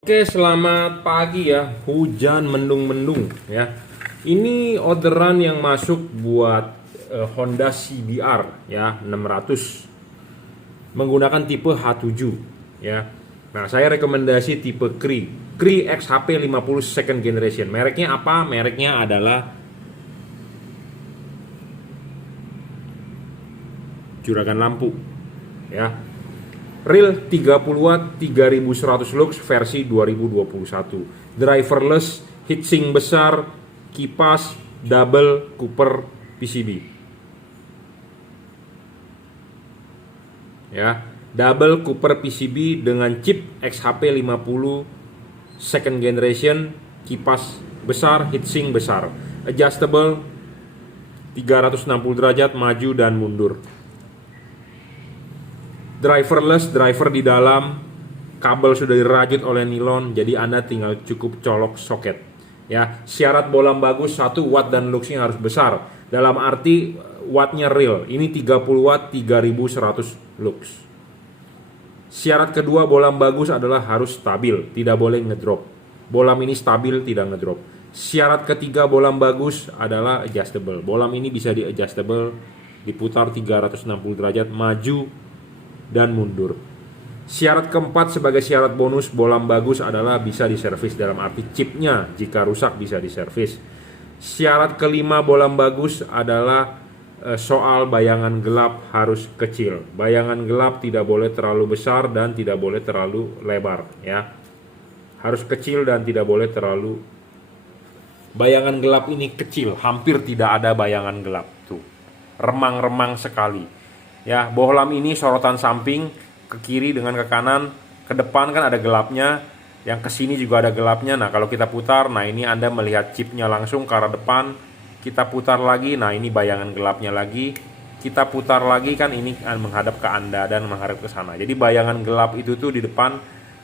Oke, selamat pagi ya. Hujan mendung-mendung ya. Ini orderan yang masuk buat Honda CBR ya 600 menggunakan tipe H7 ya. Nah, saya rekomendasi tipe Cree XHP 50 second generation. Mereknya apa? Mereknya adalah Juragan Lampu ya. Real 30 watt 3100 lux versi 2021. Driverless, heatsink besar, kipas, double Cooper PCB. Ya, double Cooper PCB dengan chip XHP 50 second generation, kipas besar, heatsink besar, adjustable 360 derajat maju dan mundur. Driverless, driver di dalam, kabel sudah dirajut oleh nilon, jadi Anda tinggal cukup colok soket. Ya, syarat bolam bagus 1 watt dan luxnya harus besar. Dalam arti wattnya real. Ini 30 watt 3100 lux. Syarat kedua bolam bagus adalah harus stabil, tidak boleh ngedrop. Bolam ini stabil, tidak ngedrop. Syarat ketiga bolam bagus adalah adjustable. Bolam ini bisa di adjustable, diputar 360 derajat maju dan mundur. Syarat keempat sebagai syarat bonus bolam bagus adalah bisa diservis, dalam arti chipnya jika rusak bisa diservis. Syarat kelima bolam bagus adalah soal bayangan gelap harus kecil. Bayangan gelap tidak boleh terlalu besar dan tidak boleh terlalu lebar ya. Harus kecil dan tidak boleh terlalu. Bayangan gelap ini kecil, hampir tidak ada bayangan gelap tuh. Remang-remang sekali. Ya, bohlam ini sorotan samping ke kiri dengan ke kanan, ke depan kan ada gelapnya, yang ke sini juga ada gelapnya. Nah, kalau kita putar, nah ini Anda melihat chipnya langsung ke arah depan. Kita putar lagi, nah ini bayangan gelapnya lagi. Kita putar lagi kan ini menghadap ke Anda dan menghadap ke sana. Jadi bayangan gelap itu tuh di depan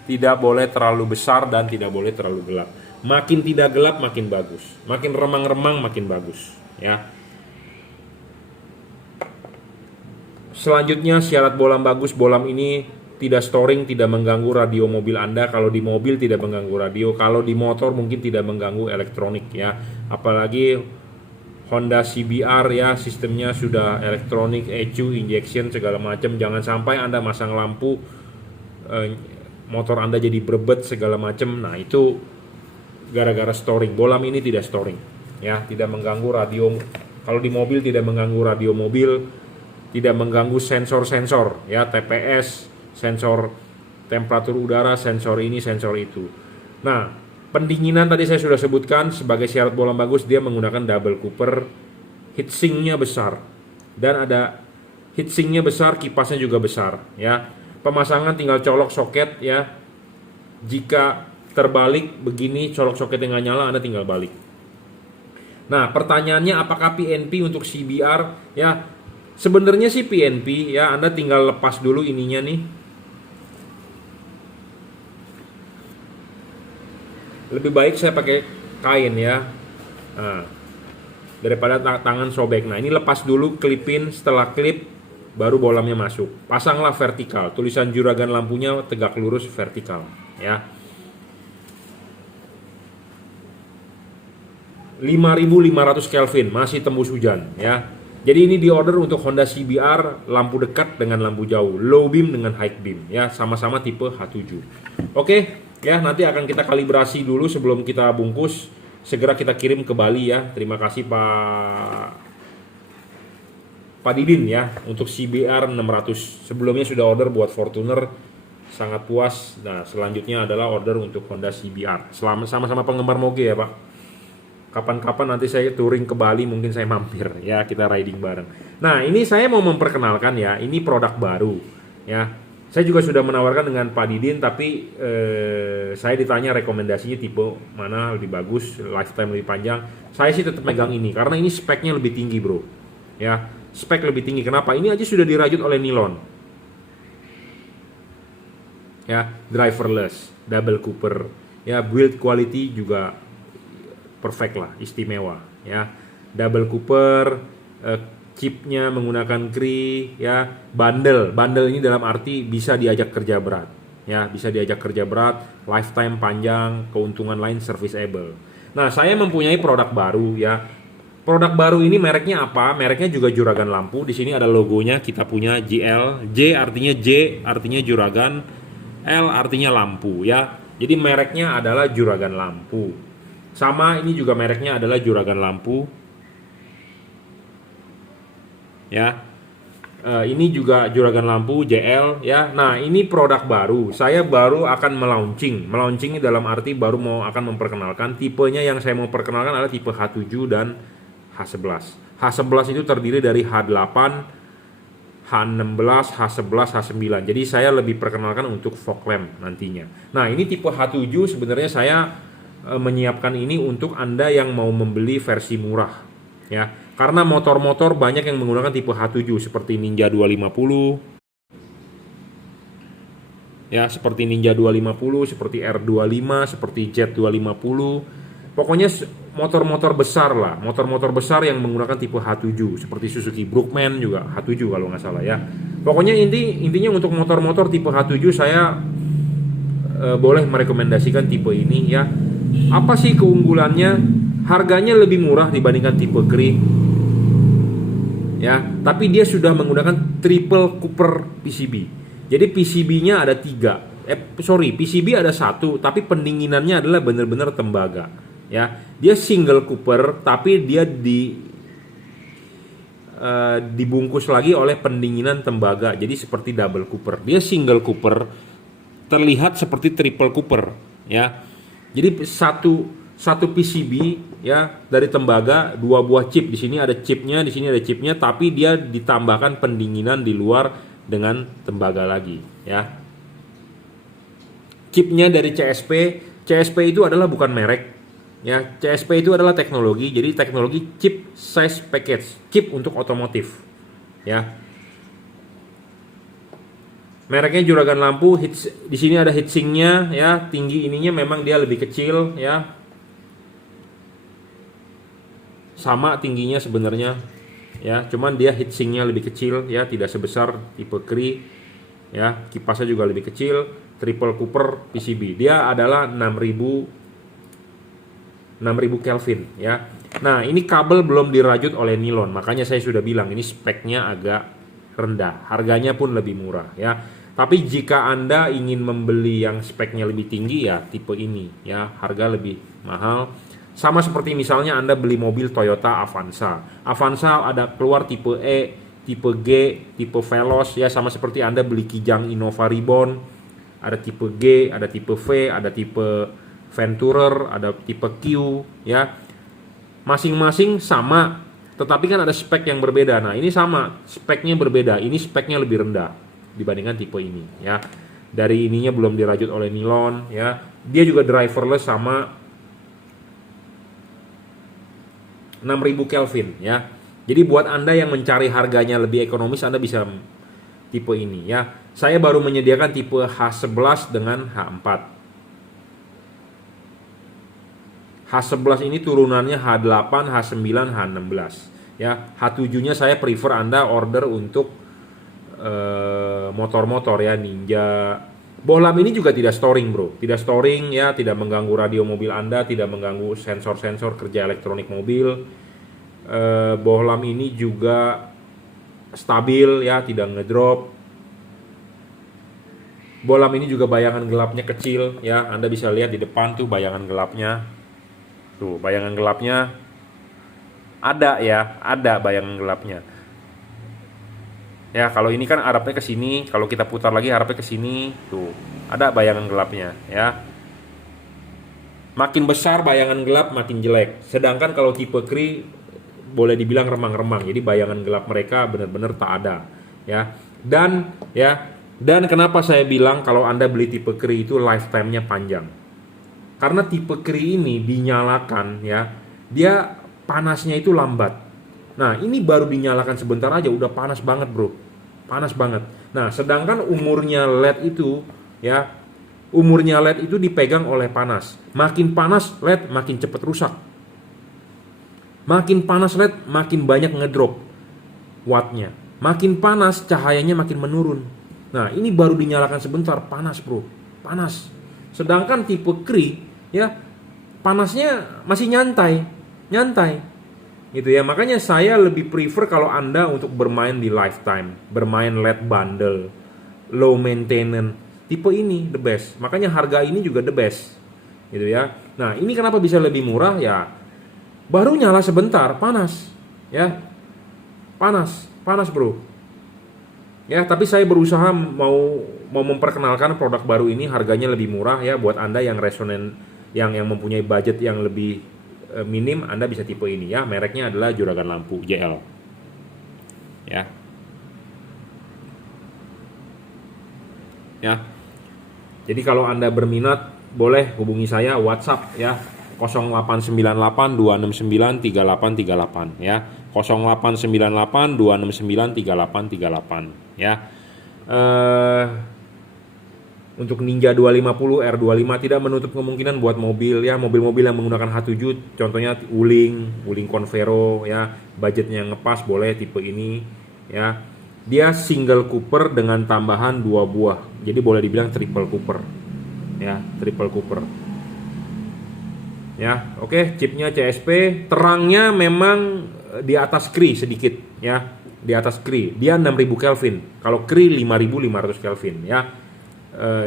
tidak boleh terlalu besar dan tidak boleh terlalu gelap. Makin tidak gelap makin bagus, makin remang-remang makin bagus, ya. Selanjutnya syarat bolam bagus, bolam ini tidak storing, tidak mengganggu radio mobil Anda. Kalau di mobil tidak mengganggu radio, kalau di motor mungkin tidak mengganggu elektronik ya. Apalagi Honda CBR ya, sistemnya sudah elektronik, ECU, injection segala macam. Jangan sampai Anda masang lampu motor Anda jadi berbet segala macam. Nah, itu gara-gara storing. Bolam ini tidak storing ya, tidak mengganggu radio. Kalau di mobil tidak mengganggu radio mobil, tidak mengganggu sensor-sensor ya, TPS, sensor temperatur udara, sensor ini, sensor itu. Nah, pendinginan tadi saya sudah sebutkan sebagai syarat bolam bagus, dia menggunakan double Cooper, heatsinknya besar dan ada heatsinknya besar, kipasnya juga besar ya. Pemasangan tinggal colok soket ya. Jika terbalik begini, colok soket yang nyala, Anda tinggal balik. Nah, pertanyaannya apakah PNP untuk CBR ya? Sebenarnya sih PNP ya, Anda tinggal lepas dulu ininya nih. Lebih baik saya pakai kain ya. Nah, daripada tangan sobek. Nah, ini lepas dulu, klipin, setelah klip baru bolamnya masuk. Pasanglah vertikal. Tulisan Juragan lampunya tegak lurus vertikal ya. 5500 Kelvin, masih tembus hujan ya. Jadi ini diorder untuk Honda CBR, lampu dekat dengan lampu jauh, low beam dengan high beam ya, sama-sama tipe H7. Oke, ya nanti akan kita kalibrasi dulu sebelum kita bungkus. Segera kita kirim ke Bali ya. Terima kasih Pak Didin ya untuk CBR 600. Sebelumnya sudah order buat Fortuner, sangat puas. Nah, selanjutnya adalah order untuk Honda CBR. Sama-sama penggemar moge ya, Pak. Kapan-kapan nanti saya touring ke Bali, mungkin saya mampir ya, kita riding bareng. Nah, ini saya mau memperkenalkan ya, ini produk baru ya. Saya juga sudah menawarkan dengan Pak Didin, tapi saya ditanya rekomendasinya tipe mana lebih bagus, lifetime lebih panjang. Saya sih tetap megang ini karena ini speknya lebih tinggi, bro. Ya, spek lebih tinggi. Kenapa? Ini aja sudah dirajut oleh nilon. Ya, driverless, double Cooper. Ya, build quality juga perfect lah, istimewa ya. Double Cooper, chipnya menggunakan Cree ya. Bandel ini dalam arti bisa diajak kerja berat ya, bisa diajak kerja berat, lifetime panjang, keuntungan lain serviceable. Nah, saya mempunyai produk baru ya. Produk baru ini mereknya apa? Mereknya juga juragan lampu. Di sini ada logonya, kita punya JL. J artinya juragan, L artinya lampu ya. Jadi mereknya adalah juragan lampu. Sama ini juga mereknya adalah juragan lampu. Ya. Ini juga juragan lampu JL ya. Nah, ini produk baru. Saya baru akan melaunching. Melaunching dalam arti baru akan memperkenalkan. Tipenya yang saya mau perkenalkan adalah tipe H7 dan H11. H11 itu terdiri dari H8, H16, H11, H9. Jadi saya lebih perkenalkan untuk fog lamp nantinya. Nah, ini tipe H7 sebenarnya saya menyiapkan ini untuk Anda yang mau membeli versi murah ya. Karena motor-motor banyak yang menggunakan tipe H7 seperti Ninja 250. Ya, seperti Ninja 250, seperti R25, seperti Jet 250. Pokoknya motor-motor besar lah, motor-motor besar yang menggunakan tipe H7 seperti Suzuki Brookman juga H7 kalau nggak salah ya. Pokoknya intinya untuk motor-motor tipe H7 saya boleh merekomendasikan tipe ini ya. Apa sih keunggulannya? Harganya lebih murah dibandingkan tipe Grey ya, tapi dia sudah menggunakan triple Cooper PCB. Jadi PCB-nya ada 3. PCB ada 1, tapi pendinginannya adalah benar-benar tembaga. Ya, dia single Cooper tapi dia dibungkus lagi oleh pendinginan tembaga. Jadi seperti double Cooper. Dia single Cooper terlihat seperti triple Cooper ya. Jadi satu PCB ya dari tembaga, 2 buah chip. Di sini ada chipnya, di sini ada chipnya, tapi dia ditambahkan pendinginan di luar dengan tembaga lagi ya. Chipnya dari CSP. CSP itu adalah bukan merek. Ya, CSP itu adalah teknologi, jadi teknologi chip size package, chip untuk otomotif. Ya. Mereknya juragan lampu, di sini ada heatsinknya, ya, tinggi ininya memang dia lebih kecil, ya. Sama tingginya sebenarnya, ya, cuman dia heatsinknya lebih kecil, ya, tidak sebesar tipe Cree, ya. Kipasnya juga lebih kecil, triple Cooper PCB. Dia adalah 6000 Kelvin ya. Nah, ini kabel belum dirajut oleh nilon, makanya saya sudah bilang ini speknya agak rendah, harganya pun lebih murah ya. Tapi jika Anda ingin membeli yang speknya lebih tinggi ya tipe ini ya, harga lebih mahal. Sama seperti misalnya Anda beli mobil Toyota Avanza. Avanza ada keluar tipe E, tipe G, tipe Veloz ya, sama seperti Anda beli Kijang Innova Reborn. Ada tipe G, ada tipe V, ada tipe Venturer, ada tipe Q ya. Masing-masing sama, tetapi kan ada spek yang berbeda. Nah, ini sama, speknya berbeda. Ini speknya lebih rendah dibandingkan tipe ini ya. Dari ininya belum dirajut oleh nilon ya. Dia juga driverless sama 6000 Kelvin ya. Jadi buat Anda yang mencari harganya lebih ekonomis, Anda bisa tipe ini ya. Saya baru menyediakan tipe H11 dengan H4. H11 ini turunannya H8, H9, H16 ya. H7-nya saya prefer Anda order untuk motor-motor ya, Ninja. Bohlam ini juga tidak storing, bro. Tidak storing ya, tidak mengganggu radio mobil Anda, tidak mengganggu sensor-sensor kerja elektronik mobil. Bohlam ini juga stabil ya, tidak ngedrop. Bohlam ini juga bayangan gelapnya kecil ya. Anda bisa lihat di depan tuh bayangan gelapnya. Tuh, bayangan gelapnya ada ya, ada bayangan gelapnya. Ya, kalau ini kan arahnya ke sini, kalau kita putar lagi arahnya ke sini, tuh, ada bayangan gelapnya ya. Makin besar bayangan gelap makin jelek. Sedangkan kalau tipe Cree boleh dibilang remang-remang. Jadi bayangan gelap mereka benar-benar tak ada ya. Dan kenapa saya bilang kalau Anda beli tipe Cree itu lifetime-nya panjang? Karena tipe Cree ini dinyalakan ya, dia panasnya itu lambat. Nah, ini baru dinyalakan sebentar aja udah panas banget, bro. Panas banget. Nah, sedangkan umurnya LED itu ya, umurnya LED itu dipegang oleh panas. Makin panas LED makin cepat rusak. Makin panas LED makin banyak ngedrop wattnya. Makin panas cahayanya makin menurun. Nah, ini baru dinyalakan sebentar, panas bro, panas. Sedangkan tipe Kri, ya, panasnya masih nyantai, gitu ya. Makanya saya lebih prefer kalau Anda untuk bermain di lifetime, bermain LED bundle, low maintenance, tipe ini the best. Makanya harga ini juga the best, gitu ya. Nah, ini kenapa bisa lebih murah ya? Baru nyala sebentar, panas, ya, panas bro. Ya, tapi saya berusaha mau memperkenalkan produk baru ini, harganya lebih murah ya buat Anda yang resonan, yang mempunyai budget yang lebih minim. Anda bisa tipe ini ya. Mereknya adalah Juragan Lampu JL. Ya. Ya. Jadi kalau Anda berminat boleh hubungi saya WhatsApp ya. 0898 269 3838 ya. 0898 269 3838 ya. Untuk Ninja 250 R25 tidak menutup kemungkinan buat mobil ya, mobil-mobil yang menggunakan H7, contohnya Wuling Convero ya, budgetnya ngepas boleh tipe ini ya. Dia single Cooper dengan tambahan 2 buah, jadi boleh dibilang triple Cooper ya, triple Cooper ya. Oke, chipnya CSP, terangnya memang di atas Kri sedikit ya, di atas Kri. Dia 6000 Kelvin, kalau Kri 5500 Kelvin ya.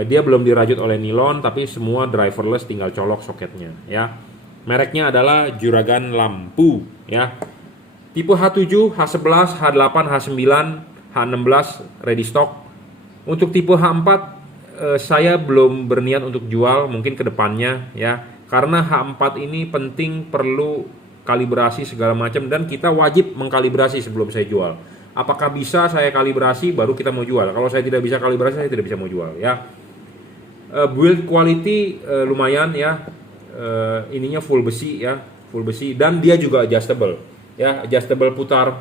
Dia belum dirajut oleh nilon, tapi semua driverless, tinggal colok soketnya ya. Mereknya adalah Juragan Lampu ya. Tipe H7, H11, H8, H9, H16 ready stock. Untuk tipe H4 saya belum berniat untuk jual, mungkin kedepannya ya. Karena H4 ini penting, perlu kalibrasi segala macam, dan kita wajib mengkalibrasi sebelum saya jual. Apakah bisa saya kalibrasi baru kita mau jual. Kalau saya tidak bisa kalibrasi, saya tidak bisa mau jual ya. Build quality lumayan ya. Ininya full besi ya, full besi, dan dia juga adjustable ya, adjustable putar.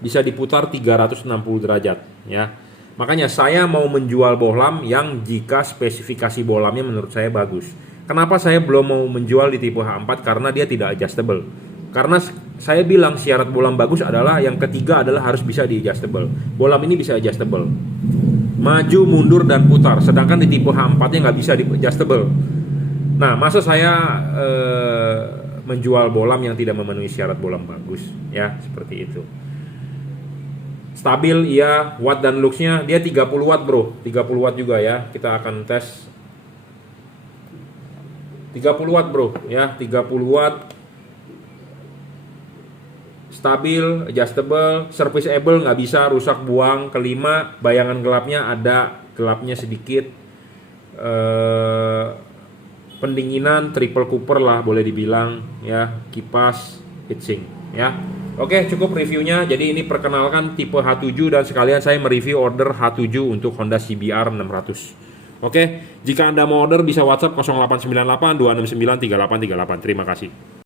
Bisa diputar 360 derajat ya. Makanya saya mau menjual bohlam yang jika spesifikasi bohlamnya menurut saya bagus. Kenapa saya belum mau menjual di tipe H4? Karena dia tidak adjustable. Karena saya bilang syarat bohlam bagus adalah yang ketiga adalah harus bisa di adjustable. Bohlam ini bisa adjustable, maju, mundur, dan putar. Sedangkan di tipe H4 nya nggak bisa di adjustable. Nah, masa saya menjual bohlam yang tidak memenuhi syarat bohlam bagus ya, seperti itu. Stabil iya, watt dan luxnya dia 30 watt bro, 30 watt juga ya. Kita akan tes 30 watt bro ya, 30 watt. Stabil, adjustable, serviceable, nggak bisa rusak buang. Kelima, bayangan gelapnya ada, gelapnya sedikit. Pendinginan triple Cooper lah boleh dibilang ya, kipas heatsink ya. Oke, cukup reviewnya. Jadi ini perkenalkan tipe H7, dan sekalian saya mereview order H7 untuk Honda CBR 600. Oke, jika Anda mau order bisa WhatsApp 0898 269 3838. Terima kasih.